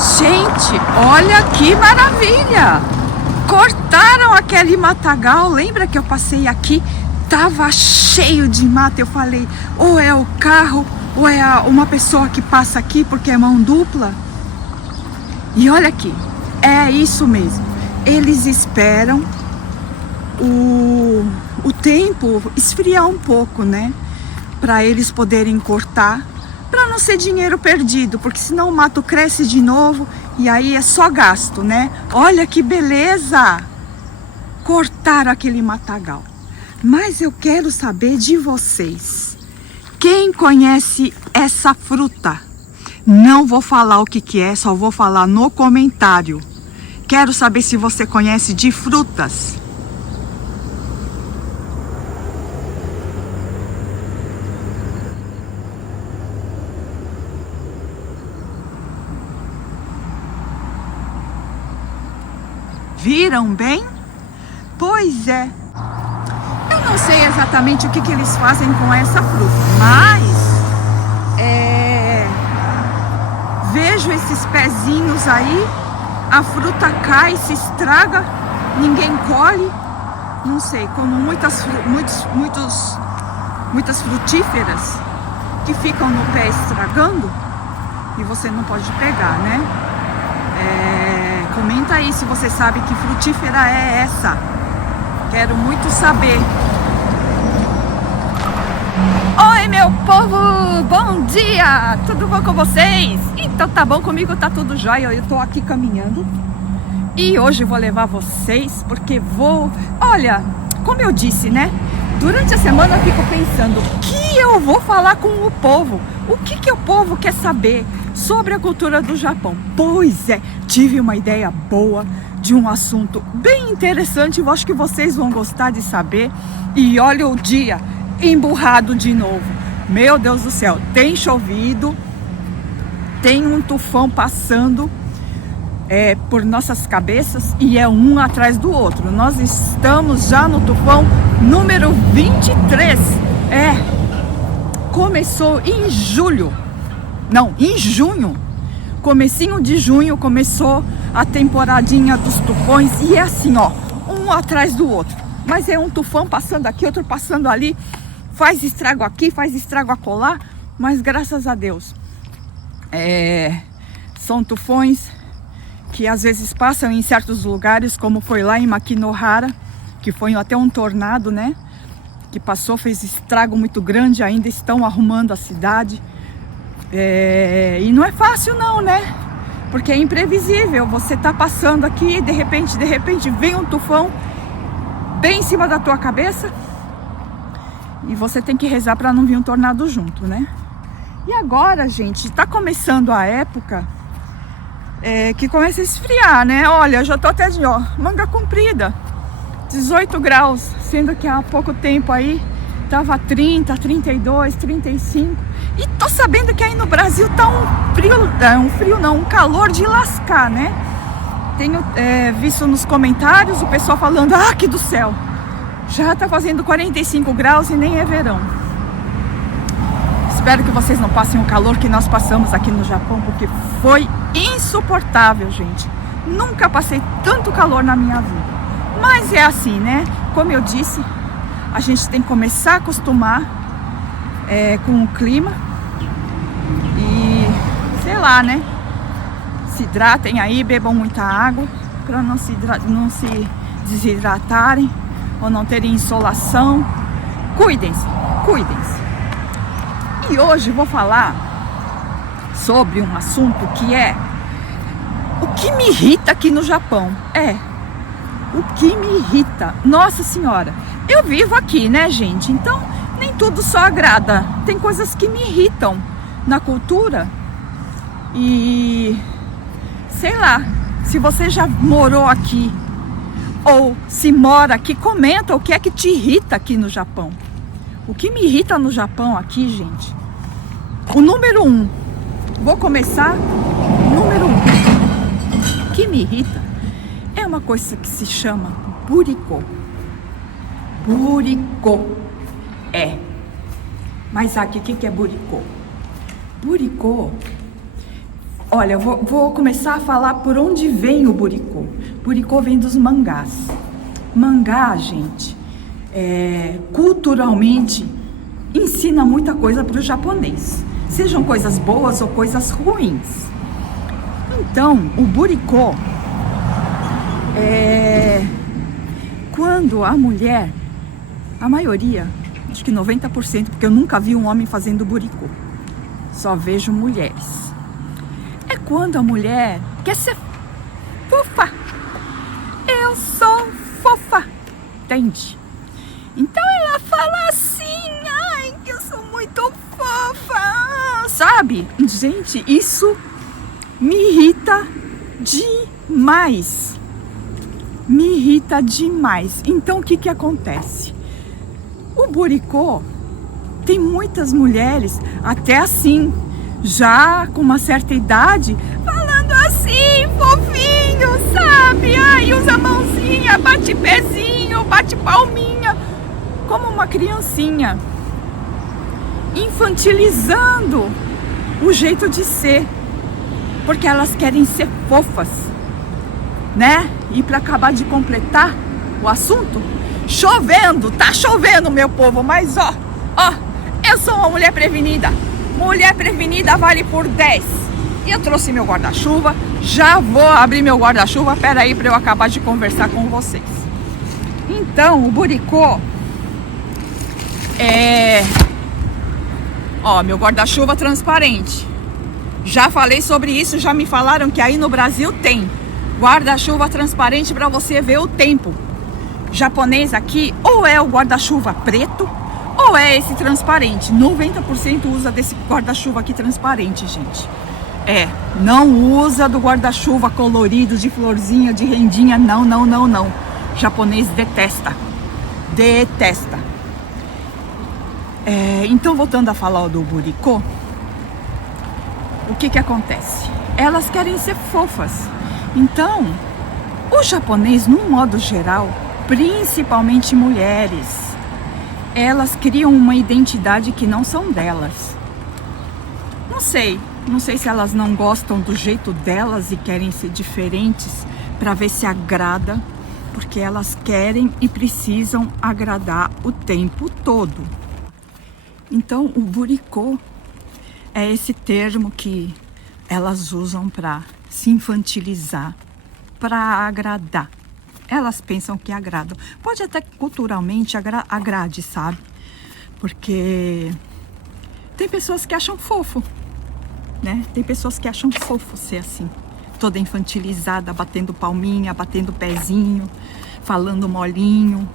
Gente, olha que maravilha! Cortaram aquele matagal. Lembra que eu passei aqui? Tava cheio de mata. Eu falei, ou é o carro, ou é uma pessoa que passa aqui porque é mão dupla. E olha aqui, é isso mesmo. Eles esperam o tempo esfriar um pouco, né? Para eles poderem cortar, para não ser dinheiro perdido, porque senão o mato cresce de novo e aí é só gasto, né? Olha que beleza! Cortaram aquele matagal. Mas eu quero saber de vocês. Quem conhece essa fruta? Não vou falar o que é, só vou falar no comentário. Quero saber se você conhece de frutas. Viram bem? Pois é. Eu não sei exatamente o que eles fazem com essa fruta, mas vejo esses pezinhos aí, a fruta cai, se estraga, ninguém colhe. Não sei, como muitas frutíferas que ficam no pé estragando e você não pode pegar, né? Comenta aí se você sabe que frutífera é essa. Quero muito saber. Oi, meu povo! Bom dia! Tudo bom com vocês? Então tá bom, comigo tá tudo jóia. Eu tô aqui caminhando e hoje vou levar vocês porque olha, como eu disse, né? Durante a semana eu fico pensando o que eu vou falar com o povo. O que o povo quer saber sobre a cultura do Japão? Pois é, tive uma ideia boa de um assunto bem interessante. Eu acho que vocês vão gostar de saber. E olha o dia emburrado de novo. Meu Deus do céu, tem chovido, tem um tufão passando por nossas cabeças e é um atrás do outro. Nós estamos já no tufão número 23. Começou em julho. Não, em junho. Comecinho de junho começou a temporadinha dos tufões e é assim, ó, um atrás do outro. Mas é um tufão passando aqui, outro passando ali, faz estrago aqui, faz estrago acolá, mas graças a Deus são tufões que às vezes passam em certos lugares, como foi lá em Makinohara, que foi até um tornado, né? Que passou, fez estrago muito grande, ainda estão arrumando a cidade. E não é fácil não, né? Porque é imprevisível. Você tá passando aqui e de repente vem um tufão bem em cima da tua cabeça e você tem que rezar para não vir um tornado junto, né? E agora, gente, tá começando a época que começa a esfriar, né? Olha, eu já tô até de manga comprida, 18 graus, sendo que há pouco tempo aí tava 30, 32, 35. E tô sabendo que aí no Brasil tá um calor de lascar, né? Tenho visto nos comentários o pessoal falando, que do céu, já tá fazendo 45 graus e nem é verão. Espero que vocês não passem o calor que nós passamos aqui no Japão, porque foi insuportável, gente. Nunca passei tanto calor na minha vida. Mas é assim, né? Como eu disse, a gente tem que começar a acostumar com o clima. E, sei lá, né? Se hidratem aí, bebam muita água para não se desidratarem ou não terem insolação. Cuidem-se, cuidem-se. E hoje eu vou falar sobre um assunto que é o que me irrita aqui no Japão. O que me irrita. Nossa Senhora, eu vivo aqui, né, gente? Então, nem tudo só agrada. Tem coisas que me irritam na cultura. E, sei lá, se você já morou aqui ou se mora aqui, comenta o que é que te irrita aqui no Japão. O que me irrita no Japão aqui, gente? O número 1. Vou começar. Número 1. O que me irrita é uma coisa que se chama buriko. Buriko. Mas aqui, o que é buriko? Buriko Olha, eu vou começar a falar por onde vem o buricô. Buricô vem dos mangás. Mangá, gente, culturalmente ensina muita coisa para o japonês, sejam coisas boas ou coisas ruins. Então, o buricô quando a mulher, a maioria, acho que 90%, porque eu nunca vi um homem fazendo buricô, só vejo mulheres. É quando a mulher quer ser fofa. Eu sou fofa, entende? Então ela fala assim, ai, que eu sou muito fofa, sabe? Gente, isso me irrita demais. Me irrita demais. Então o que que acontece? O buricô tem muitas mulheres, até assim, já com uma certa idade, falando assim, fofinho, sabe? Ai, usa a mãozinha, bate pezinho, bate palminha, como uma criancinha, infantilizando o jeito de ser, porque elas querem ser fofas, né? E para acabar de completar o assunto, chovendo, tá chovendo, meu povo, mas ó, eu sou uma mulher prevenida. Mulher prevenida vale por 10. E eu trouxe meu guarda-chuva. Já vou abrir meu guarda-chuva. Pera aí para eu acabar de conversar com vocês. Então, o buricô meu guarda-chuva transparente. Já falei sobre isso, já me falaram que aí no Brasil tem guarda-chuva transparente para você ver o tempo. Japonês aqui ou é o guarda-chuva preto ou é esse transparente. 90% usa desse guarda-chuva aqui transparente, gente. Não usa do guarda-chuva colorido, de florzinha, de rendinha. Não. Japonês detesta. Detesta. Então, voltando a falar do buricô, o que que acontece? Elas querem ser fofas. Então, o japonês, num modo geral, principalmente mulheres, elas criam uma identidade que não são delas. Não sei se elas não gostam do jeito delas e querem ser diferentes para ver se agrada, porque elas querem e precisam agradar o tempo todo. Então, o buricô é esse termo que elas usam para se infantilizar, para agradar. Elas pensam que agradam. Pode até culturalmente agrade, sabe? Porque tem pessoas que acham fofo, né? Tem pessoas que acham fofo ser assim, toda infantilizada, batendo palminha, batendo pezinho, falando molinho,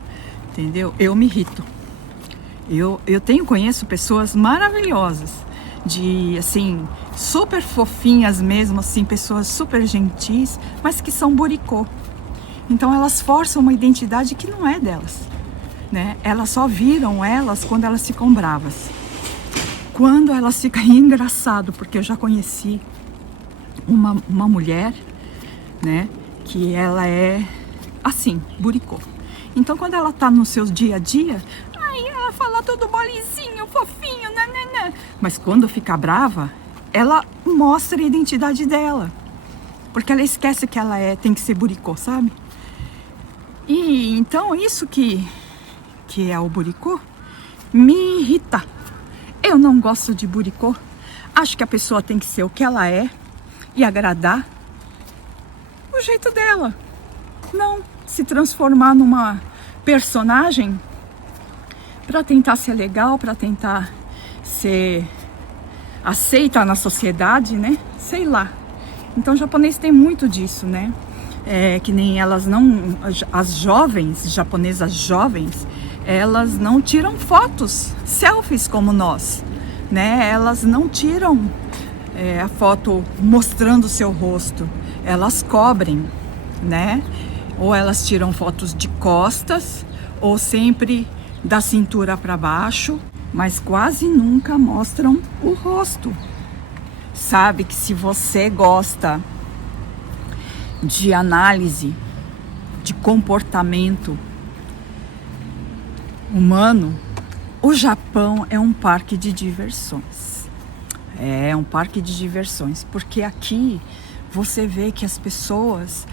entendeu? Eu me irrito. Eu conheço pessoas maravilhosas, de assim, super fofinhas mesmo, assim, pessoas super gentis, mas que são buricô. Então elas forçam uma identidade que não é delas, né? Elas só viram elas quando elas ficam bravas. Quando elas ficam engraçado, porque eu já conheci uma mulher, né? Que ela é assim, buricô. Então quando ela tá no seu dia a dia, aí ela fala todo molezinho, fofinho, nananã. Mas quando fica brava, ela mostra a identidade dela. Porque ela esquece que ela tem que ser buricô, sabe? E então isso que é o buricô me irrita. Eu não gosto de buricô. Acho que a pessoa tem que ser o que ela é e agradar o jeito dela. Não se transformar numa personagem para tentar ser legal, para tentar ser aceita na sociedade, né? Sei lá. Então o japonês tem muito disso, né? Que nem elas não, as jovens, japonesas jovens, elas não tiram fotos, selfies como nós, né? Elas não tiram a foto mostrando o seu rosto, elas cobrem, né? Ou elas tiram fotos de costas, ou sempre da cintura para baixo, mas quase nunca mostram o rosto. Sabe que se você gosta de análise de comportamento humano, o Japão é um parque de diversões. É um parque de diversões, porque aqui você vê que as pessoas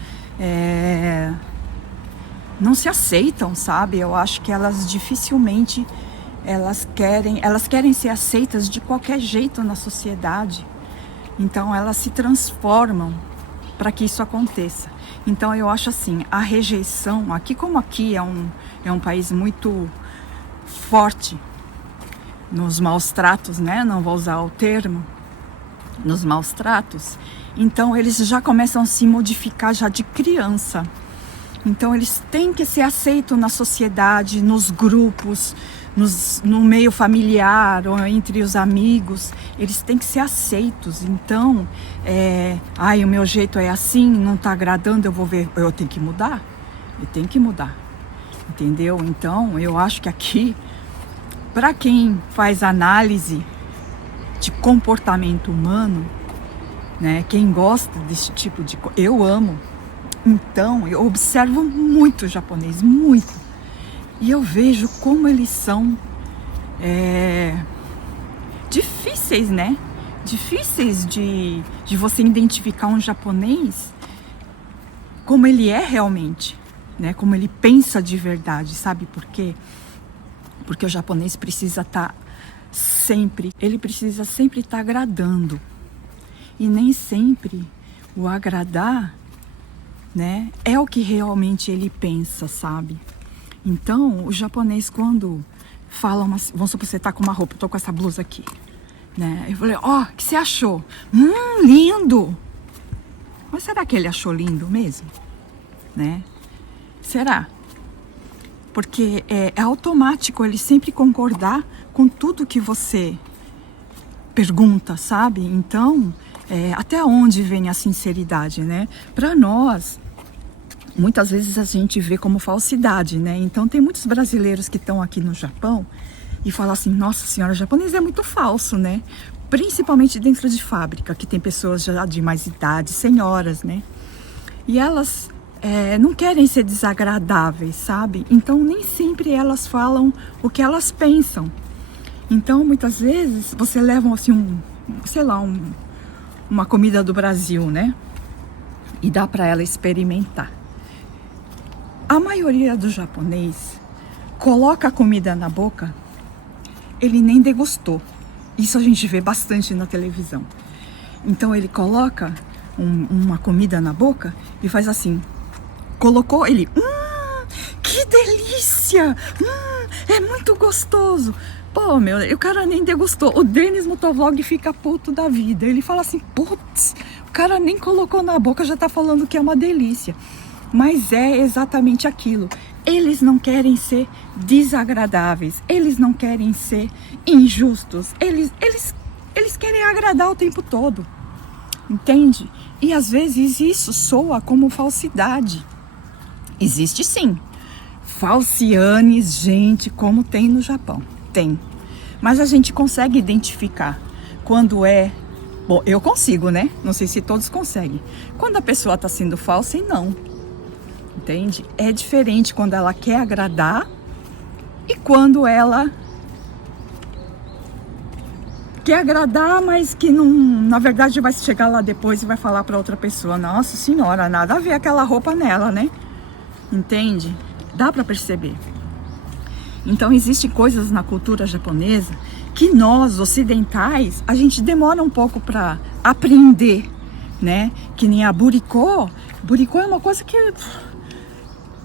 não se aceitam, sabe? Eu acho que elas dificilmente elas querem ser aceitas de qualquer jeito na sociedade. Então elas se transformam para que isso aconteça. Então eu acho assim, a rejeição, aqui como aqui é um país muito forte nos maus tratos, né? Não vou usar o termo, nos maus tratos. Então eles já começam a se modificar já de criança. Então eles têm que ser aceitos na sociedade, nos grupos, no meio familiar ou entre os amigos. Eles têm que ser aceitos. Então, o meu jeito é assim, não está agradando, eu tenho que mudar. Eu tenho que mudar, entendeu? Então eu acho que aqui, para quem faz análise de comportamento humano, né, quem gosta desse tipo de coisa, eu amo. Então, eu observo muito o japonês, muito. E eu vejo como eles são difíceis, né? Difíceis de você identificar um japonês como ele é realmente, né? Como ele pensa de verdade, sabe por quê? Porque o japonês precisa estar ele precisa sempre estar agradando. E nem sempre o agradar, né, é o que realmente ele pensa, sabe? Então, o japonês, quando fala vamos supor, você tá com uma roupa, eu tô com essa blusa aqui, né? Eu falei, o que você achou? Lindo! Mas será que ele achou lindo mesmo? Né? Será? Porque é automático ele sempre concordar com tudo que você pergunta, sabe? Então, até onde vem a sinceridade, né? Para nós, muitas vezes a gente vê como falsidade, né? Então tem muitos brasileiros que estão aqui no Japão e falam assim, nossa senhora, o japonês é muito falso, né? Principalmente dentro de fábrica, que tem pessoas já de mais idade, senhoras, né? E elas não querem ser desagradáveis, sabe? Então nem sempre elas falam o que elas pensam. Então muitas vezes você leva assim uma comida do Brasil, né? E dá para ela experimentar. A maioria do japonês coloca a comida na boca, ele nem degustou. Isso a gente vê bastante na televisão. Então ele coloca uma comida na boca e faz assim. Colocou, ele, que delícia! É muito gostoso! Pô, o cara nem degustou. O Denis Motovlog fica puto da vida. Ele fala assim, putz, o cara nem colocou na boca, já tá falando que é uma delícia. Mas é exatamente aquilo. Eles não querem ser desagradáveis. Eles não querem ser injustos. Eles querem agradar o tempo todo. Entende? E às vezes isso soa como falsidade. Existe sim. Falcianes, gente, como tem no Japão. Tem. Mas a gente consegue identificar quando é... Bom, eu consigo, né? Não sei se todos conseguem. Quando a pessoa está sendo falsa e não. Entende? É diferente quando ela quer agradar e quando ela quer agradar, mas que não, na verdade vai chegar lá depois e vai falar para outra pessoa, nossa senhora, nada a ver aquela roupa nela, né? Entende? Dá para perceber. Então existem coisas na cultura japonesa que nós ocidentais a gente demora um pouco para aprender, né? Que nem a burikô. Burikô é uma coisa que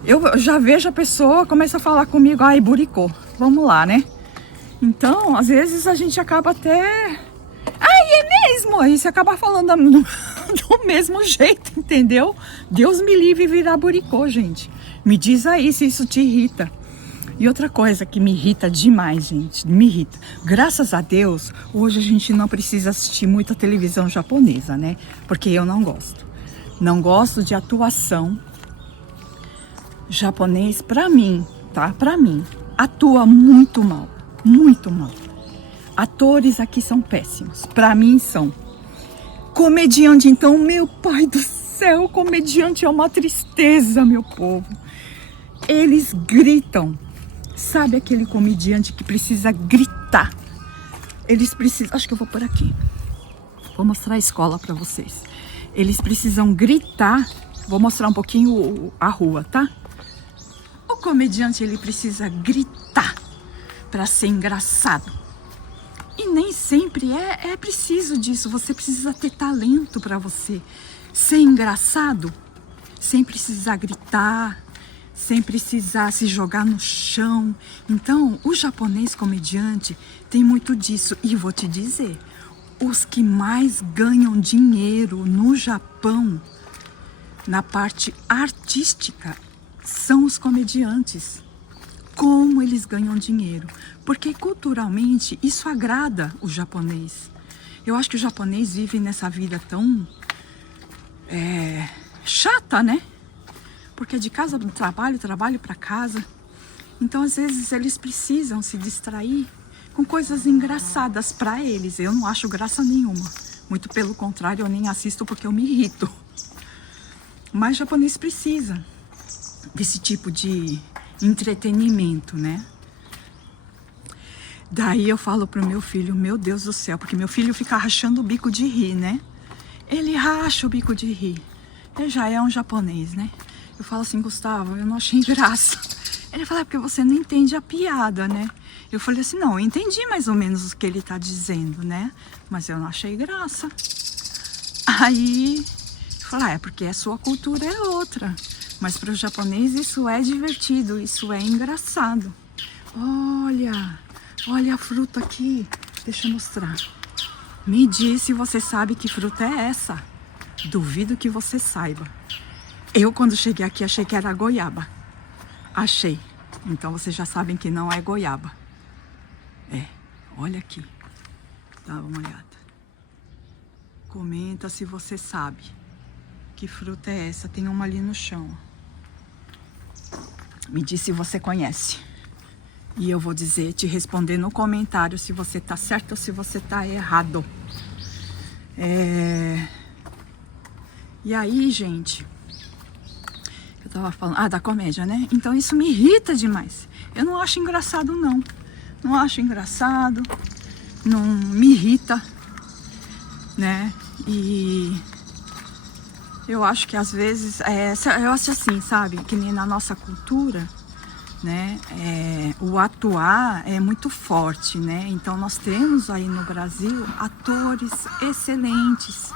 eu já vejo a pessoa começa a falar comigo, ai, burikô, vamos lá, né? Então, às vezes a gente acaba até... Ai, é mesmo? Aí você acaba falando do mesmo jeito, entendeu? Deus me livre virar burikô, gente. Me diz aí se isso te irrita. E outra coisa que me irrita demais, gente, me irrita. Graças a Deus, hoje a gente não precisa assistir muita televisão japonesa, né? Porque eu não gosto. Não gosto de atuação japonês, pra mim, tá? Pra mim, atua muito mal. Muito mal. Atores aqui são péssimos. Pra mim são. Comediante, então, meu pai do céu, comediante é uma tristeza, meu povo. Eles gritam. Sabe aquele comediante que precisa gritar? Eles precisam... Acho que eu vou por aqui. Vou mostrar a escola para vocês. Eles precisam gritar. Vou mostrar um pouquinho a rua, tá? O comediante, ele precisa gritar para ser engraçado. E nem sempre é preciso disso. Você precisa ter talento para você ser engraçado, sem precisar gritar, sem precisar se jogar no chão. Então, o japonês comediante tem muito disso. E vou te dizer, os que mais ganham dinheiro no Japão, na parte artística, são os comediantes. Como eles ganham dinheiro? Porque culturalmente isso agrada o japonês. Eu acho que o japonês vive nessa vida tão chata, né? Porque é de casa para trabalho, trabalho para casa. Então, às vezes, eles precisam se distrair com coisas engraçadas para eles. Eu não acho graça nenhuma. Muito pelo contrário, eu nem assisto porque eu me irrito. Mas o japonês precisa desse tipo de entretenimento, né? Daí eu falo pro meu filho, meu Deus do céu, porque meu filho fica rachando o bico de rir, né? Ele racha o bico de rir. Ele já é um japonês, né? Eu falo assim, Gustavo, eu não achei graça. Ele fala, porque você não entende a piada, né? Eu falei assim, não, eu entendi mais ou menos o que ele tá dizendo, né? Mas eu não achei graça. Aí, eu falei, é porque a sua cultura é outra. Mas para o japonês isso é divertido, isso é engraçado. Olha a fruta aqui. Deixa eu mostrar. Me diz se você sabe que fruta é essa. Duvido que você saiba. Eu, quando cheguei aqui, achei que era goiaba. Achei. Então, vocês já sabem que não é goiaba. Olha aqui. Dá uma olhada. Comenta se você sabe. Que fruta é essa? Tem uma ali no chão. Me diz se você conhece. E eu vou dizer, te responder no comentário se você tá certo ou se você tá errado. E aí, gente... Eu tava falando... da comédia, né? Então isso me irrita demais. Eu não acho engraçado, não. Não acho engraçado. Não me irrita. Né? E... eu acho que às vezes... eu acho assim, sabe? Que nem na nossa cultura... né? O atuar é muito forte, né? Então nós temos aí no Brasil atores excelentes,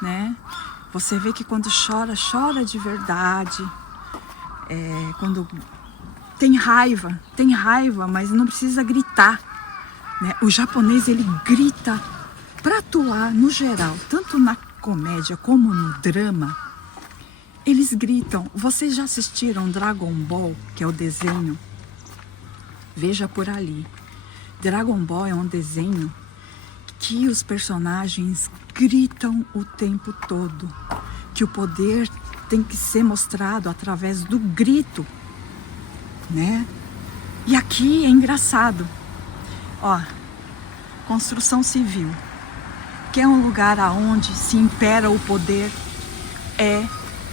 né? Você vê que quando chora, chora de verdade. Quando tem raiva, mas não precisa gritar, né? O japonês, ele grita para atuar no geral, tanto na comédia como no drama. Eles gritam. Vocês já assistiram Dragon Ball, que é o desenho? Veja por ali. Dragon Ball é um desenho que os personagens gritam o tempo todo. Que o poder tem que ser mostrado através do grito, né? E aqui é engraçado. Ó, construção civil. Que é um lugar aonde se impera o poder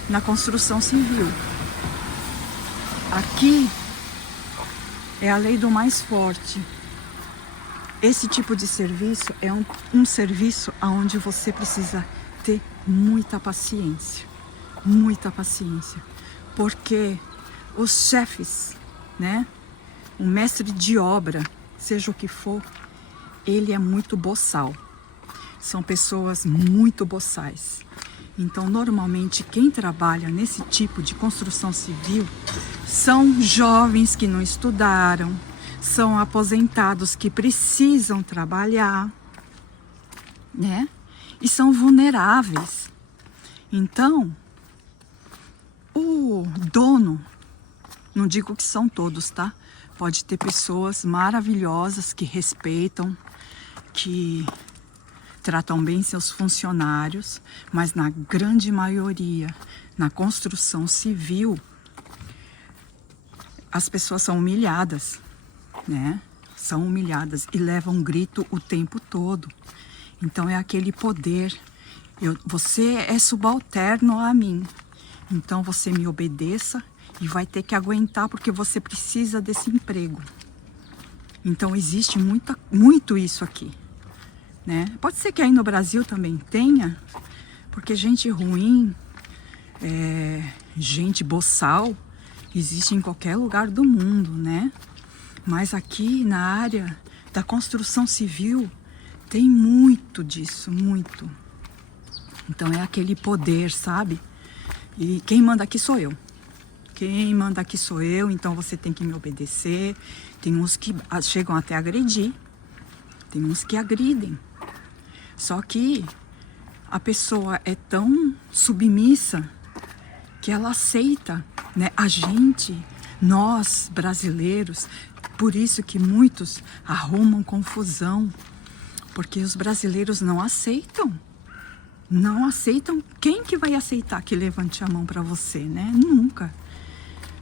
na construção civil. Aqui é a lei do mais forte. Esse tipo de serviço é um serviço onde você precisa ter muita paciência. Muita paciência. Porque os chefes, né? O mestre de obra, seja o que for, ele é muito boçal. São pessoas muito boçais. Então, normalmente, quem trabalha nesse tipo de construção civil são jovens que não estudaram, são aposentados que precisam trabalhar, né? E são vulneráveis. Então, o dono, não digo que são todos, tá? Pode ter pessoas maravilhosas que respeitam, que tratam bem seus funcionários, mas na grande maioria, na construção civil, as pessoas são humilhadas, né? São humilhadas e levam um grito o tempo todo. Então é aquele poder. Você é subalterno a mim, então você me obedeça e vai ter que aguentar porque você precisa desse emprego. Então existe muito isso aqui. né? Pode ser que aí no Brasil também tenha, porque gente ruim, gente boçal, existe em qualquer lugar do mundo, né? Mas aqui na área da construção civil tem muito disso, muito. Então é aquele poder, sabe? E quem manda aqui sou eu. Quem manda aqui sou eu, então você tem que me obedecer. Tem uns que chegam até a agredir, tem uns que agridem. Só que a pessoa é tão submissa que ela aceita, né? A gente, nós brasileiros, por isso que muitos arrumam confusão, porque os brasileiros não aceitam. Não aceitam. Quem que vai aceitar que levante a mão para você, né? Nunca.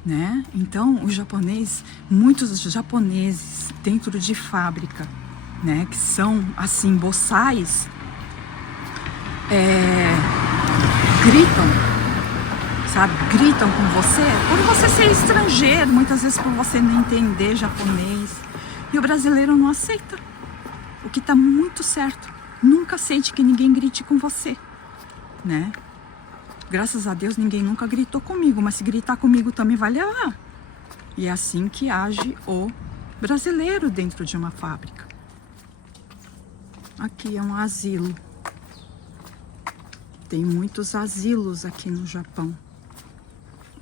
Né? Então, o japonês, muitos japoneses dentro de fábrica, né, que são assim boçais, gritam, sabe? Gritam com você por você ser estrangeiro, muitas vezes por você não entender japonês. E o brasileiro não aceita, o que está muito certo. Nunca aceite que ninguém grite com você, né? Graças a Deus ninguém nunca gritou comigo, mas se gritar comigo também vai levar. E é assim que age o brasileiro dentro de uma fábrica. Aqui é um asilo. Tem muitos asilos aqui no Japão,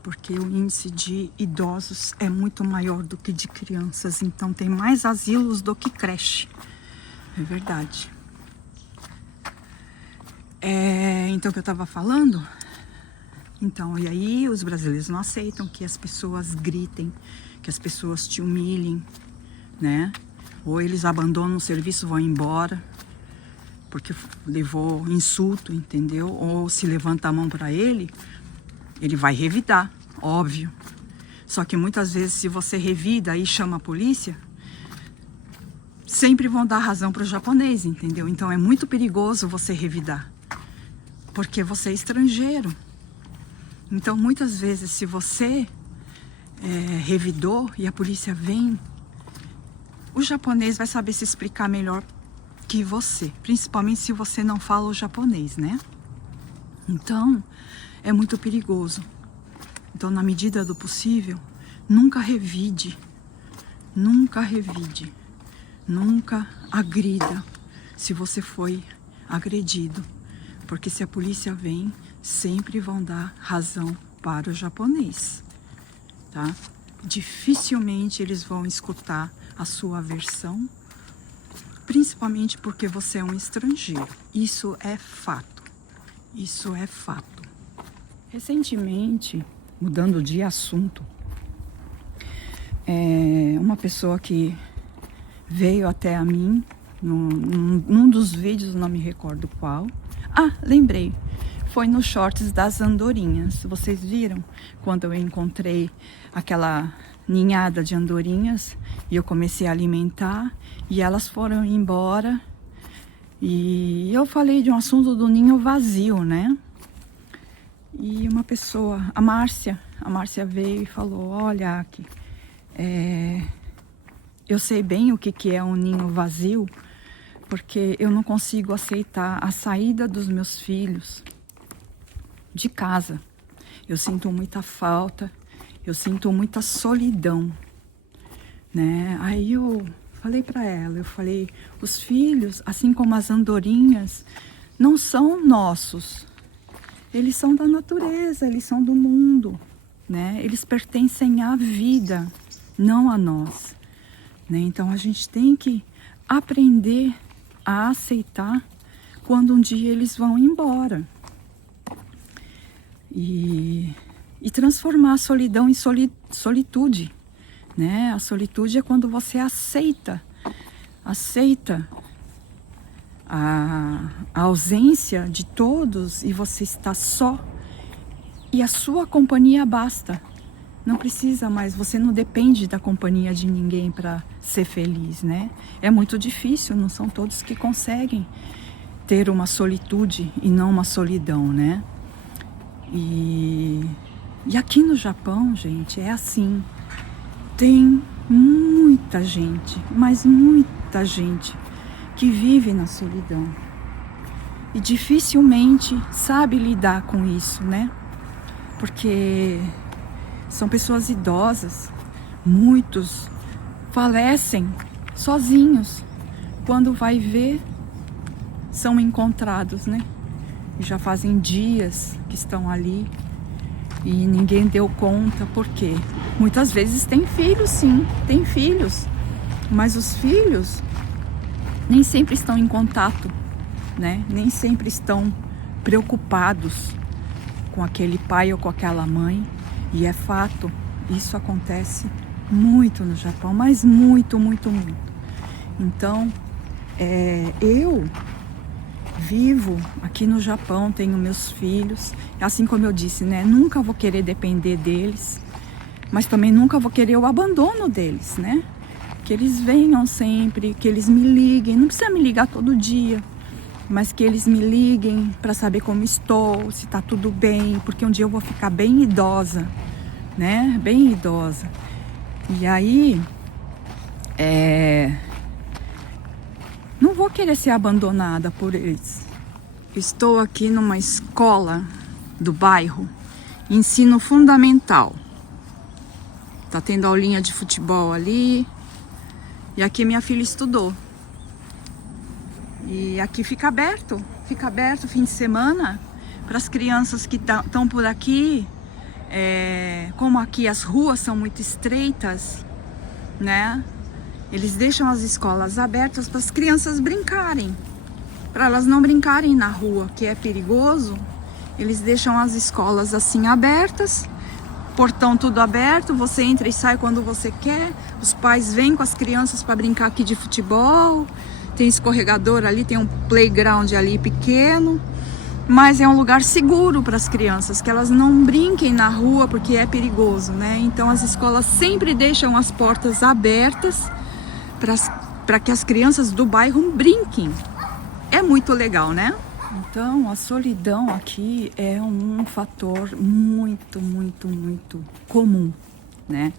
porque o índice de idosos é muito maior do que de crianças, então tem mais asilos do que creche. É verdade. Então o que eu estava falando? Então, e aí os brasileiros não aceitam que as pessoas gritem, que as pessoas te humilhem, né? Ou eles abandonam o serviço, vão embora, porque levou insulto, entendeu? Ou se levanta a mão para ele, ele vai revidar, óbvio. Só que muitas vezes, se você revida e chama a polícia, sempre vão dar razão para o japonês, entendeu? Então é muito perigoso você revidar, porque você é estrangeiro. Então, muitas vezes, se você revidou e a polícia vem, o japonês vai saber se explicar melhor que você, principalmente se você não fala o japonês, né? Então, é muito perigoso. Então, na medida do possível, nunca revide, nunca revide, nunca agrida se você foi agredido, porque se a polícia vem, sempre vão dar razão para o japonês, tá? Dificilmente eles vão escutar a sua versão, principalmente porque você é um estrangeiro. Isso é fato. Isso é fato. Recentemente, mudando de assunto, uma pessoa que veio até a mim, num dos vídeos, não me recordo qual. Ah, lembrei. Foi nos shorts das andorinhas. Vocês viram quando eu encontrei aquela ninhada de andorinhas e eu comecei a alimentar e elas foram embora. E eu falei de um assunto do ninho vazio, né? E uma pessoa, a Márcia veio e falou: olha, aqui, eu sei bem o que é um ninho vazio, porque eu não consigo aceitar a saída dos meus filhos de casa. Eu sinto muita falta, eu sinto muita solidão, né? Aí eu falei para ela, os filhos, assim como as andorinhas, não são nossos. Eles são da natureza, eles são do mundo, né? Eles pertencem à vida, não a nós, né? Então a gente tem que aprender a aceitar quando um dia eles vão embora. E transformar a solidão em solitude, né? A solitude é quando você aceita a ausência de todos e você está só e a sua companhia basta. Não precisa mais, você não depende da companhia de ninguém para ser feliz, né? É muito difícil, não são todos que conseguem ter uma solitude e não uma solidão, né? E aqui no Japão, gente, é assim. Tem muita gente, mas muita gente que vive na solidão e dificilmente sabe lidar com isso, né? Porque são pessoas idosas, muitos falecem sozinhos, quando vai ver são encontrados, né? E já fazem dias que estão ali e ninguém deu conta. Por quê? Muitas vezes tem filhos, sim, tem filhos, mas os filhos nem sempre estão em contato, né? Nem sempre estão preocupados com aquele pai ou com aquela mãe. E é fato, isso acontece muito no Japão, mas muito, muito, muito. Então, eu vivo aqui no Japão, tenho meus filhos, assim como eu disse, né? Nunca vou querer depender deles, mas também nunca vou querer o abandono deles, né? Que eles venham sempre, que eles me liguem, não precisa me ligar todo dia, mas que eles me liguem para saber como estou, se tá tudo bem, porque um dia eu vou ficar bem idosa, né? Bem idosa. E aí, não vou querer ser abandonada por eles. Estou aqui numa escola do bairro, ensino fundamental. Tá tendo aulinha de futebol ali. E aqui minha filha estudou. E aqui fica aberto fim de semana para as crianças que estão por aqui. Como aqui as ruas são muito estreitas, né? Eles deixam as escolas abertas para as crianças brincarem, para elas não brincarem na rua, que é perigoso. Eles deixam as escolas assim abertas, portão tudo aberto, você entra e sai quando você quer. Os pais vêm com as crianças para brincar aqui de futebol. Tem escorregador ali, tem um playground ali pequeno. Mas é um lugar seguro para as crianças, que elas não brinquem na rua porque é perigoso, né? Então as escolas sempre deixam as portas abertas para que as crianças do bairro brinquem. É muito legal, né? Então a solidão aqui é um fator muito, muito, muito comum, né?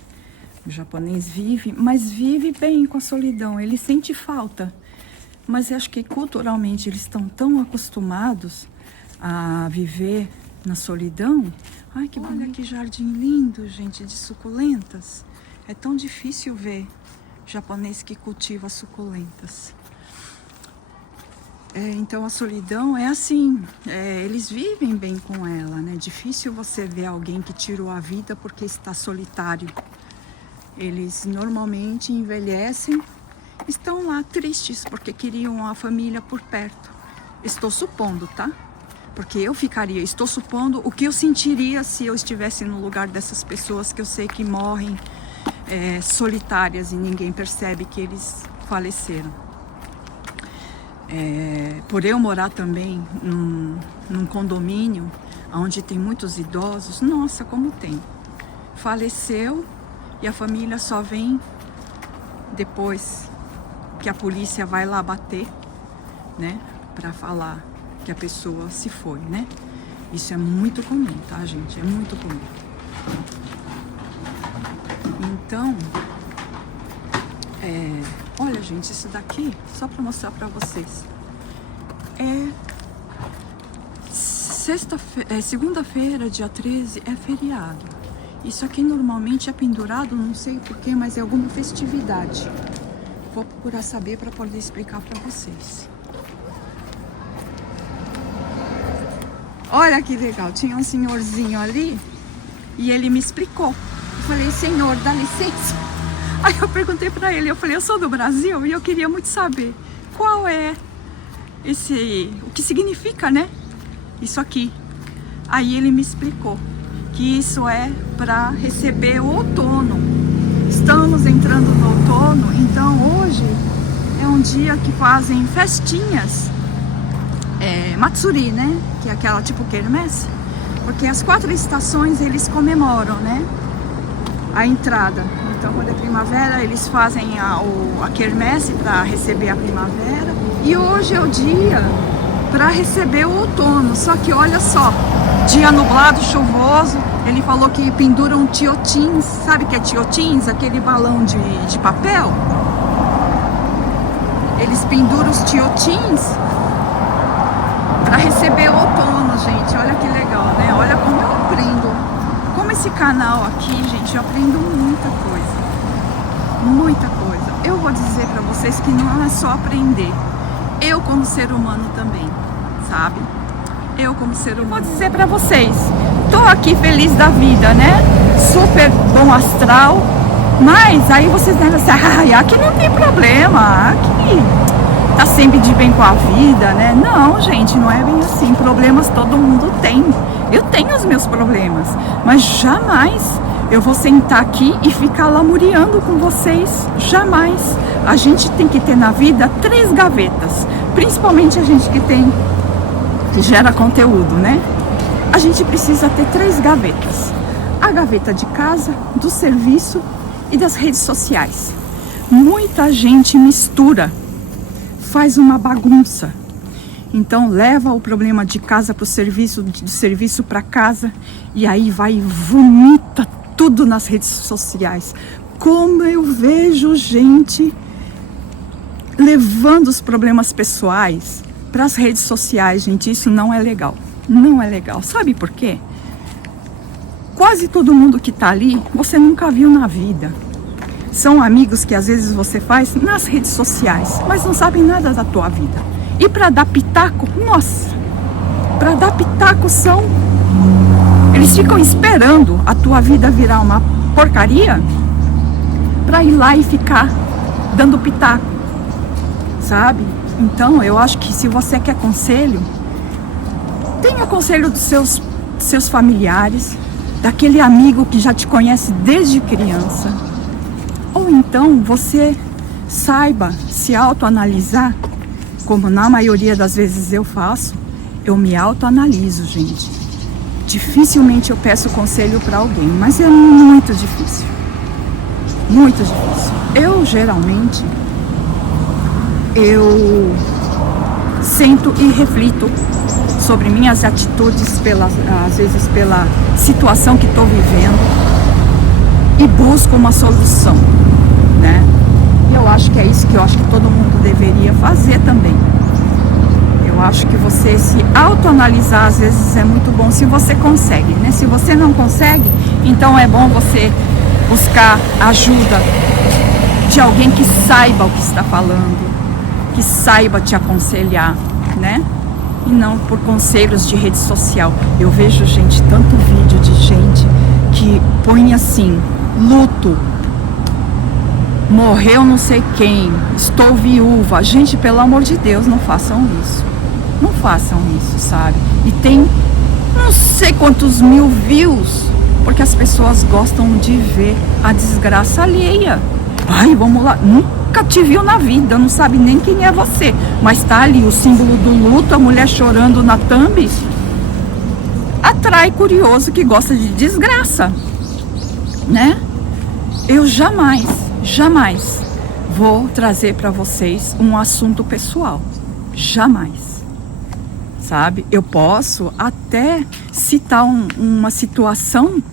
O japonês vive, mas vive bem com a solidão, ele sente falta. Mas eu acho que culturalmente eles estão tão acostumados a viver na solidão. Ai, que bonito. Olha que jardim lindo, gente, de suculentas. É tão difícil ver japonês que cultiva suculentas. Então a solidão é assim, eles vivem bem com ela, né? Difícil você ver alguém que tirou a vida porque está solitário. Eles normalmente envelhecem, estão lá tristes porque queriam a família por perto. Estou supondo, tá? Porque estou supondo o que eu sentiria se eu estivesse no lugar dessas pessoas que eu sei que morrem solitárias e ninguém percebe que eles faleceram. Por eu morar também num condomínio onde tem muitos idosos, nossa, como tem. Faleceu e a família só vem depois que a polícia vai lá bater, né? Pra falar que a pessoa se foi, né? Isso é muito comum, tá, gente? É muito comum. Então, olha, gente, isso daqui, só para mostrar para vocês, segunda-feira, dia 13, é feriado. Isso aqui normalmente é pendurado, não sei porquê, mas é alguma festividade. Vou procurar saber para poder explicar para vocês. Olha que legal, tinha um senhorzinho ali e ele me explicou. Eu falei, senhor, dá licença. Aí eu perguntei pra ele, eu falei, eu sou do Brasil e eu queria muito saber qual é o que significa, né? Isso aqui. Aí ele me explicou que isso é para receber o outono. Estamos entrando no outono, então hoje é um dia que fazem festinhas. Matsuri, né? Que é aquela tipo quermesse, porque as 4 estações eles comemoram, né? A entrada. Então, quando é primavera, eles fazem a quermesse para receber a primavera. E hoje é o dia para receber o outono. Só que olha só, dia nublado, chuvoso. Ele falou que penduram tiotins. Sabe o que é tiotins? Aquele balão de papel. Eles penduram os tiotins para receber o outono, gente. Olha que legal, né? Olha como eu aprendo. Como esse canal aqui, gente, eu aprendo muita coisa. Muita coisa. Eu vou dizer para vocês que não é só aprender. Eu como ser humano também, sabe? Eu como ser humano. Vou dizer para vocês, tô aqui feliz da vida, né? Super bom astral. Mas aí vocês devem dizer, aqui não tem problema, aqui tá sempre de bem com a vida, né? Não, gente, não é bem assim. Problemas todo mundo tem. Eu tenho os meus problemas, mas jamais eu vou sentar aqui e ficar lamuriando com vocês. Jamais. A gente tem que ter na vida 3 gavetas, principalmente a gente que gera conteúdo, né? A gente precisa ter 3 gavetas. A gaveta de casa, do serviço e das redes sociais. Muita gente mistura, faz uma bagunça. Então leva o problema de casa para o serviço, do serviço para casa, e aí vai e vomita tudo nas redes sociais. Como eu vejo gente levando os problemas pessoais para as redes sociais, gente, isso não é legal. Não é legal. Sabe por quê? Quase todo mundo que tá ali, você nunca viu na vida. São amigos que às vezes você faz nas redes sociais, mas não sabem nada da tua vida. E para dar pitaco, nossa, para dar pitaco eles ficam esperando a tua vida virar uma porcaria para ir lá e ficar dando pitaco, sabe? Então eu acho que se você quer conselho, tenha conselho dos seus familiares, daquele amigo que já te conhece desde criança. Ou então você saiba se autoanalisar, como na maioria das vezes eu faço. Eu me autoanaliso, gente. Dificilmente eu peço conselho para alguém, mas é muito difícil. Muito difícil. Eu geralmente sento e reflito sobre minhas atitudes, às vezes pela situação que estou vivendo, e busco uma solução, né? E eu acho que é isso que eu acho que todo mundo deveria fazer também. Eu acho que você se autoanalisar às vezes é muito bom, se você consegue, né? Se você não consegue, então é bom você buscar ajuda de alguém que saiba o que está falando, que saiba te aconselhar, né? E não por conselhos de rede social. Eu vejo, gente, tanto vídeo de gente que põe assim, luto, morreu não sei quem, estou viúva. Gente, pelo amor de Deus, não façam isso. Não façam isso, sabe? E tem não sei quantos mil views, porque as pessoas gostam de ver a desgraça alheia. Ai, vamos lá, nunca te viu na vida, não sabe nem quem é você, mas tá ali o símbolo do luto, a mulher chorando na thumb, atrai curioso que gosta de desgraça, né? Eu jamais vou trazer para vocês um assunto pessoal, jamais, sabe? Eu posso até citar uma situação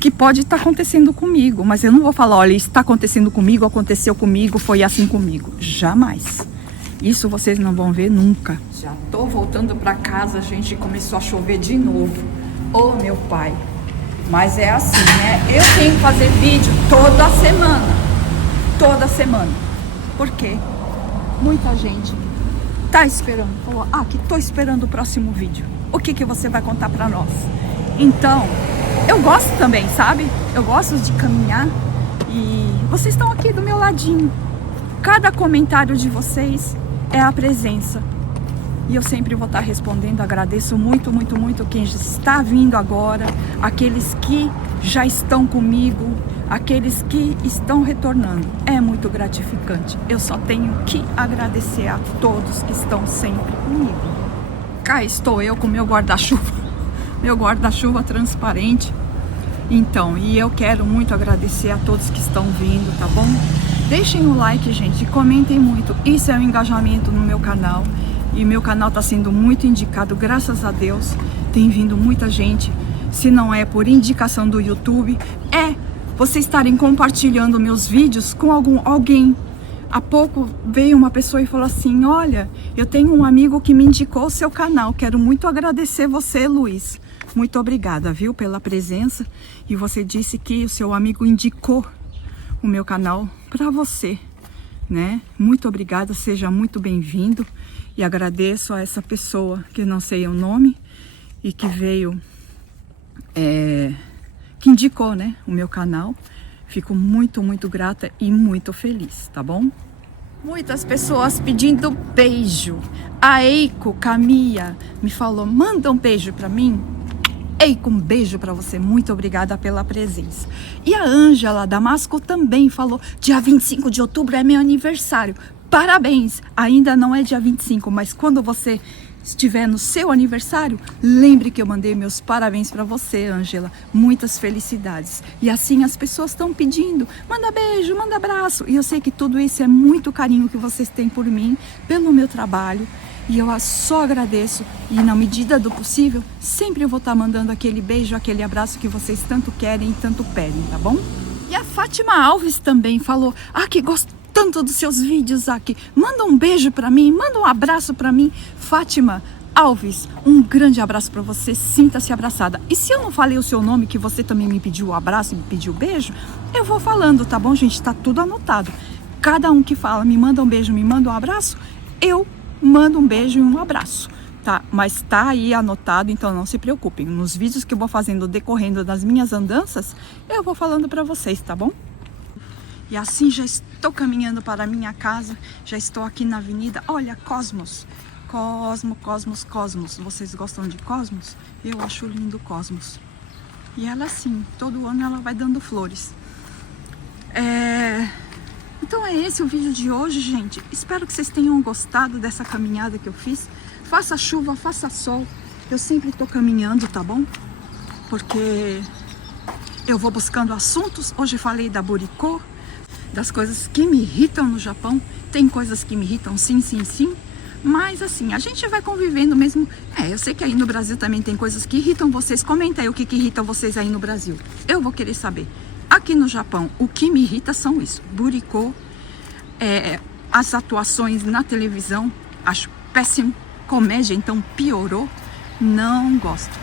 que pode estar acontecendo comigo, mas eu não vou falar, olha, está acontecendo comigo, aconteceu comigo, foi assim comigo. Jamais. Isso vocês não vão ver nunca. Já tô voltando para casa, gente, começou a chover de novo. Oh, meu pai. Mas é assim, né? Eu tenho que fazer vídeo toda semana. Toda semana. Por quê? Muita gente tá esperando. Falou, que tô esperando o próximo vídeo. O que você vai contar para nós? Então, eu gosto também, sabe? Eu gosto de caminhar e vocês estão aqui do meu ladinho. Cada comentário de vocês é a presença. E eu sempre vou estar respondendo. Agradeço muito, muito, muito quem está vindo agora, aqueles que já estão comigo, aqueles que estão retornando. É muito gratificante. Eu só tenho que agradecer a todos que estão sempre comigo. Cá estou eu com meu guarda-chuva. Meu guarda-chuva transparente. Então, e eu quero muito agradecer a todos que estão vindo, tá bom? Deixem o like, gente, comentem muito. Isso é um engajamento no meu canal. E meu canal está sendo muito indicado, graças a Deus. Tem vindo muita gente. Se não é por indicação do YouTube, é vocês estarem compartilhando meus vídeos com alguém. Há pouco veio uma pessoa e falou assim: olha, eu tenho um amigo que me indicou o seu canal, quero muito agradecer você, Luiz. Muito obrigada, viu, pela presença. E você disse que o seu amigo indicou o meu canal para você, né? Muito obrigada, seja muito bem-vindo. E agradeço a essa pessoa, que não sei o nome, e que veio, que indicou, né, o meu canal. Fico muito, muito grata e muito feliz, tá bom? Muitas pessoas pedindo beijo. A Eiko Camia me falou: manda um beijo pra mim. Eiko, um beijo pra você. Muito obrigada pela presença. E a Ângela Damasco também falou: dia 25 de outubro é meu aniversário. Parabéns! Ainda não é dia 25, mas quando você estiver no seu aniversário, lembre que eu mandei meus parabéns para você, Ângela. Muitas felicidades. E assim as pessoas estão pedindo: manda beijo, manda abraço. E eu sei que tudo isso é muito carinho que vocês têm por mim, pelo meu trabalho. E eu só agradeço. E na medida do possível, sempre eu vou estar mandando aquele beijo, aquele abraço que vocês tanto querem e tanto pedem, tá bom? E a Fátima Alves também falou: que gosto tanto dos seus vídeos aqui, manda um beijo pra mim, manda um abraço pra mim. Fátima Alves, um grande abraço pra você, sinta-se abraçada. E se eu não falei o seu nome, que você também me pediu o abraço, me pediu o beijo, eu vou falando, tá bom, gente? Tá tudo anotado. Cada um que fala, me manda um beijo, me manda um abraço, eu mando um beijo e um abraço, tá? Mas tá aí anotado, então não se preocupem. Nos vídeos que eu vou fazendo decorrendo das minhas andanças, eu vou falando pra vocês, tá bom? E assim já estou caminhando para a minha casa, já estou aqui na avenida. Olha, Cosmos, Cosmos. Vocês gostam de Cosmos? Eu acho lindo Cosmos. E ela assim, todo ano ela vai dando flores. Então é esse o vídeo de hoje, gente. Espero que vocês tenham gostado dessa caminhada que eu fiz. Faça chuva, faça sol, eu sempre estou caminhando, tá bom? Porque eu vou buscando assuntos. Hoje falei da Buricô, das coisas que me irritam no Japão. Tem coisas que me irritam, sim. Mas assim, a gente vai convivendo mesmo. Eu sei que aí no Brasil também tem coisas que irritam vocês. Comenta aí o que irrita vocês aí no Brasil. Eu vou querer saber. Aqui no Japão, o que me irrita são isso: Buricô, as atuações na televisão, acho péssimo. Comédia, então piorou. Não gosto,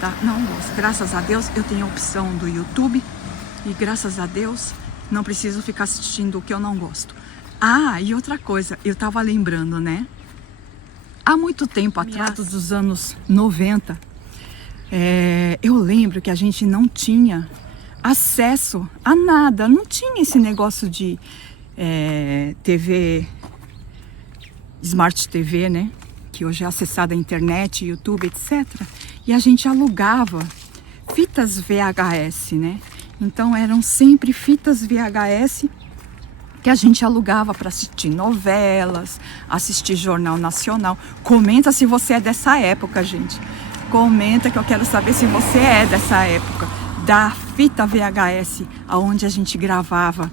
tá? Não gosto. Graças a Deus eu tenho a opção do YouTube. E graças a Deus não preciso ficar assistindo o que eu não gosto. E outra coisa, eu tava lembrando, né? Há muito tempo atrás, dos anos 90, eu lembro que a gente não tinha acesso a nada. Não tinha esse negócio de TV, Smart TV, né? Que hoje é acessada a internet, YouTube, etc. E a gente alugava fitas VHS, né? Então eram sempre fitas VHS que a gente alugava para assistir novelas, assistir Jornal Nacional. Comenta se você é dessa época, gente. Comenta que eu quero saber se você é dessa época da fita VHS, aonde a gente gravava,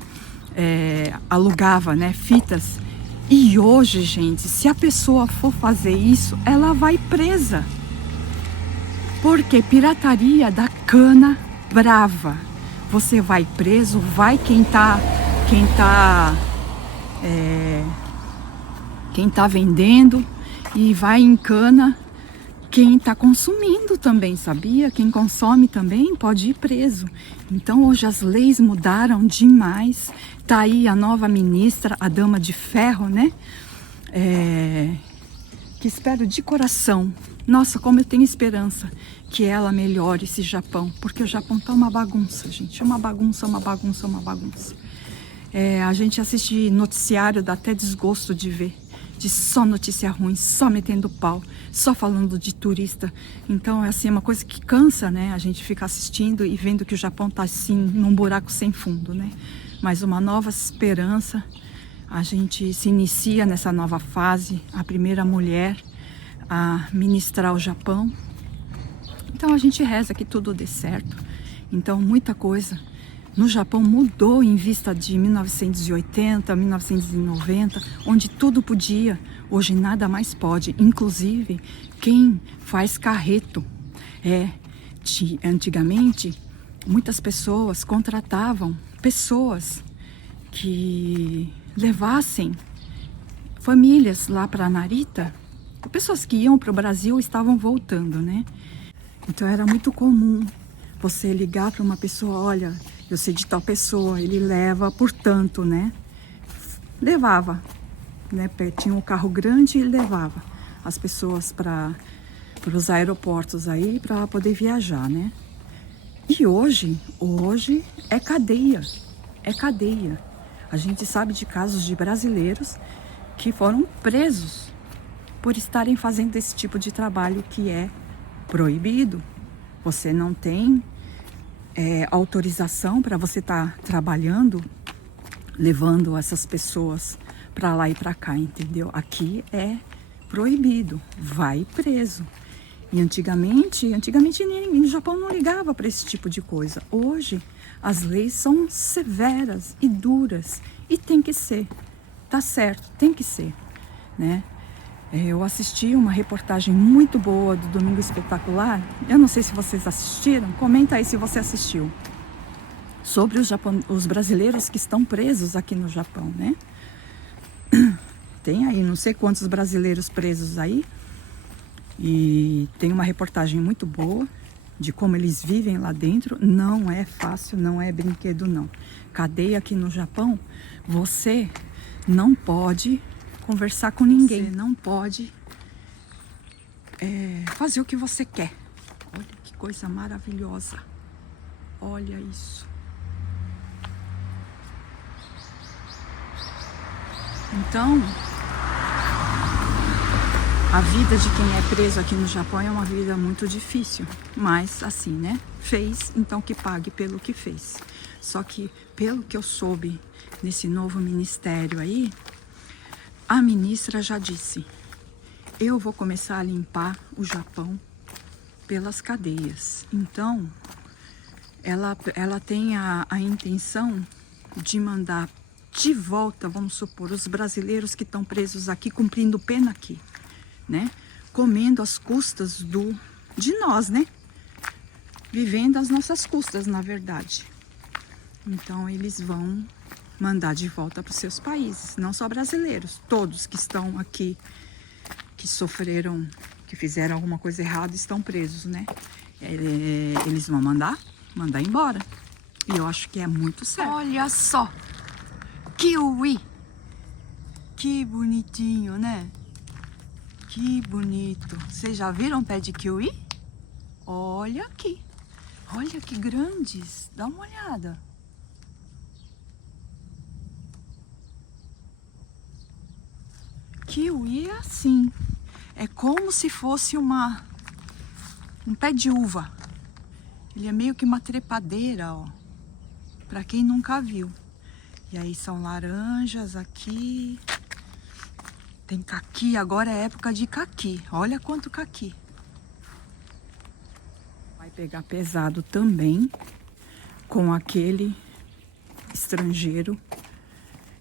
alugava, né, fitas. E hoje, gente, se a pessoa for fazer isso, ela vai presa. Porque pirataria da cana brava. Você vai preso, vai quem tá vendendo, e vai em cana quem tá consumindo também, sabia? Quem consome também pode ir preso. Então hoje as leis mudaram demais. Tá aí a nova ministra, a Dama de Ferro, né? Que espero de coração. Nossa, como eu tenho esperança que ela melhore esse Japão. Porque o Japão tá uma bagunça, gente. Uma bagunça. A gente assiste noticiário, dá até desgosto de ver. De só notícia ruim, só metendo pau, só falando de turista. Então é assim, uma coisa que cansa, né? A gente fica assistindo e vendo que o Japão tá assim, num buraco sem fundo, né? Mas uma nova esperança. A gente se inicia nessa nova fase, a primeira mulher a ministrar o Japão. Então a gente reza que tudo dê certo. Então muita coisa no Japão mudou em vista de 1980, 1990, onde tudo podia. Hoje nada mais pode. Inclusive quem faz carreto. Antigamente muitas pessoas contratavam pessoas que levassem famílias lá para Narita. Pessoas que iam para o Brasil estavam voltando, né? Então era muito comum você ligar para uma pessoa, olha, eu sei de tal pessoa, ele leva por tanto, né? Levava, né? Tinha um carro grande e levava as pessoas para os aeroportos aí para poder viajar, né? E hoje é cadeia, é cadeia. A gente sabe de casos de brasileiros que foram presos por estarem fazendo esse tipo de trabalho que é proibido. Você não tem autorização para você estar trabalhando, levando essas pessoas para lá e para cá, entendeu? Aqui é proibido, vai preso. E antigamente ninguém no Japão não ligava para esse tipo de coisa. Hoje as leis são severas e duras e tem que ser, tá certo, tem que ser, né? Eu assisti uma reportagem muito boa do Domingo Espetacular. Eu não sei se vocês assistiram, comenta aí se você assistiu. Sobre os brasileiros que estão presos aqui no Japão, né? Tem aí não sei quantos brasileiros presos aí. E tem uma reportagem muito boa de como eles vivem lá dentro. Não é fácil, não é brinquedo não. Cadeia aqui no Japão, você não pode conversar com ninguém. Você não pode fazer o que você quer. Olha que coisa maravilhosa. Olha isso. Então, a vida de quem é preso aqui no Japão é uma vida muito difícil. Mas assim, né? Fez, então que pague pelo que fez. Só que, pelo que eu soube nesse novo ministério aí, a ministra já disse: eu vou começar a limpar o Japão pelas cadeias. Então, ela tem a intenção de mandar de volta, vamos supor, os brasileiros que estão presos aqui, cumprindo pena aqui, né? Comendo às custas de nós, né? Vivendo às nossas custas, na verdade. Então, eles vão mandar de volta para os seus países, não só brasileiros, todos que estão aqui, que sofreram, que fizeram alguma coisa errada, estão presos, né? Eles vão mandar embora. E eu acho que é muito certo. Olha só, kiwi! Que bonitinho, né? Que bonito. Vocês já viram pé de kiwi? Olha aqui. Olha que grandes. Dá uma olhada. Kiwi é assim, é como se fosse um pé de uva. Ele é meio que uma trepadeira, ó, pra quem nunca viu. E aí são laranjas aqui, tem caqui, agora é época de caqui, olha quanto caqui. Vai pegar pesado também com aquele estrangeiro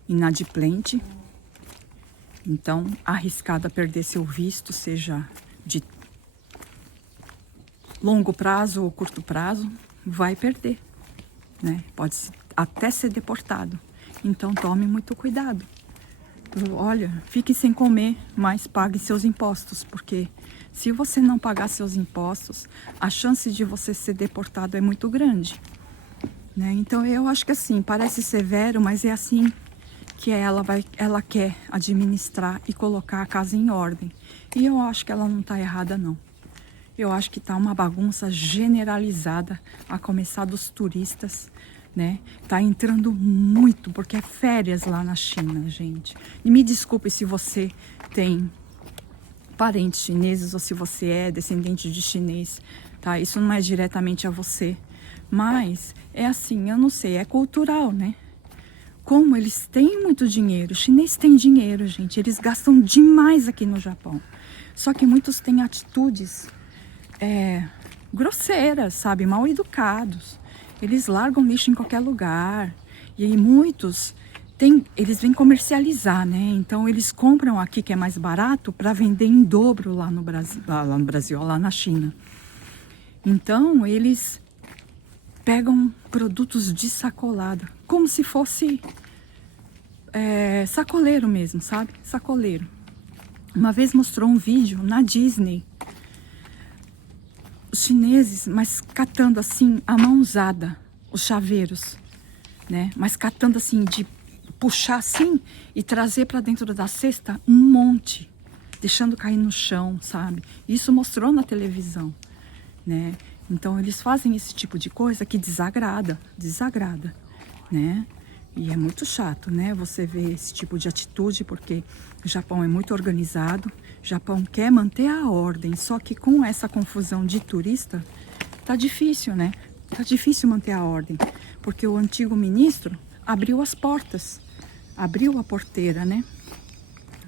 inadimplente. Então, arriscado a perder seu visto, seja de longo prazo ou curto prazo, vai perder, né? Pode até ser deportado. Então, tome muito cuidado. Olha, fique sem comer, mas pague seus impostos, porque se você não pagar seus impostos, a chance de você ser deportado é muito grande, né? Então, eu acho que assim, parece severo, mas é assim que ela quer administrar e colocar a casa em ordem. E eu acho que ela não está errada, não. Eu acho que está uma bagunça generalizada, a começar dos turistas, né? Tá entrando muito, porque é férias lá na China, gente. E me desculpe se você tem parentes chineses ou se você é descendente de chinês, tá? Isso não é diretamente a você, mas é assim, eu não sei, é cultural, né? Como eles têm muito dinheiro, os chineses têm dinheiro, gente, eles gastam demais aqui no Japão. Só que muitos têm atitudes grosseiras, sabe, mal educados. Eles largam lixo em qualquer lugar. E aí muitos eles vêm comercializar, né? Então eles compram aqui que é mais barato para vender em dobro lá no Brasil, lá na China. Então eles pegam produtos de sacolada, como se fosse sacoleiro mesmo, sabe? Sacoleiro. Uma vez mostrou um vídeo na Disney, os chineses, mas catando assim, a mãozada, os chaveiros, né? Mas catando assim, de puxar assim e trazer para dentro da cesta um monte, deixando cair no chão, sabe? Isso mostrou na televisão, né? Então eles fazem esse tipo de coisa que desagrada, né? E é muito chato, né? Você vê esse tipo de atitude, porque o Japão é muito organizado, o Japão quer manter a ordem, só que com essa confusão de turista, tá difícil, né? Tá difícil manter a ordem, porque o antigo ministro abriu as portas, abriu a porteira, né?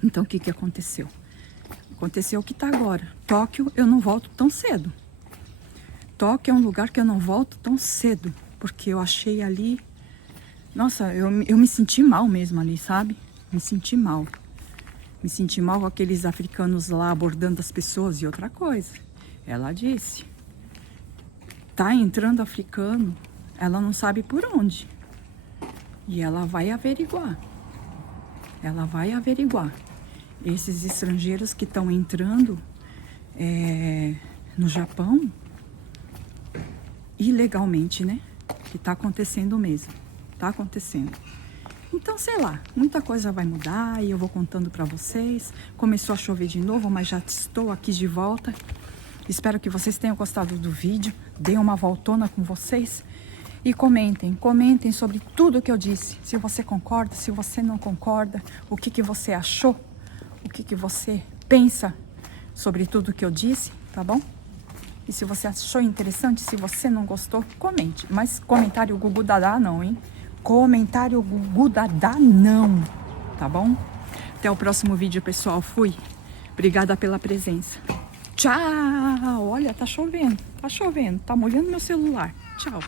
Então o que que aconteceu? Aconteceu o que tá agora. Tóquio, eu não volto tão cedo. Tóquio é um lugar que eu não volto tão cedo, porque eu achei ali... Nossa, eu me senti mal mesmo ali, sabe? Me senti mal. Me senti mal com aqueles africanos lá abordando as pessoas. E outra coisa, ela disse, tá entrando africano, ela não sabe por onde. E ela vai averiguar. Ela vai averiguar. Esses estrangeiros que estão entrando no Japão, ilegalmente, né? Que tá acontecendo mesmo. Tá acontecendo. Então, sei lá, muita coisa vai mudar e eu vou contando pra vocês. Começou a chover de novo, mas já estou aqui de volta. Espero que vocês tenham gostado do vídeo. Dei uma voltona com vocês. E comentem sobre tudo que eu disse. Se você concorda, se você não concorda, o que que você achou, o que que você pensa sobre tudo que eu disse, tá bom? E se você achou interessante, se você não gostou, comente. Mas comentário Gugu Dadá não, hein? Comentário Gugu Dadá não, tá bom? Até o próximo vídeo, pessoal. Fui. Obrigada pela presença. Tchau! Olha, tá chovendo, tá molhando meu celular. Tchau.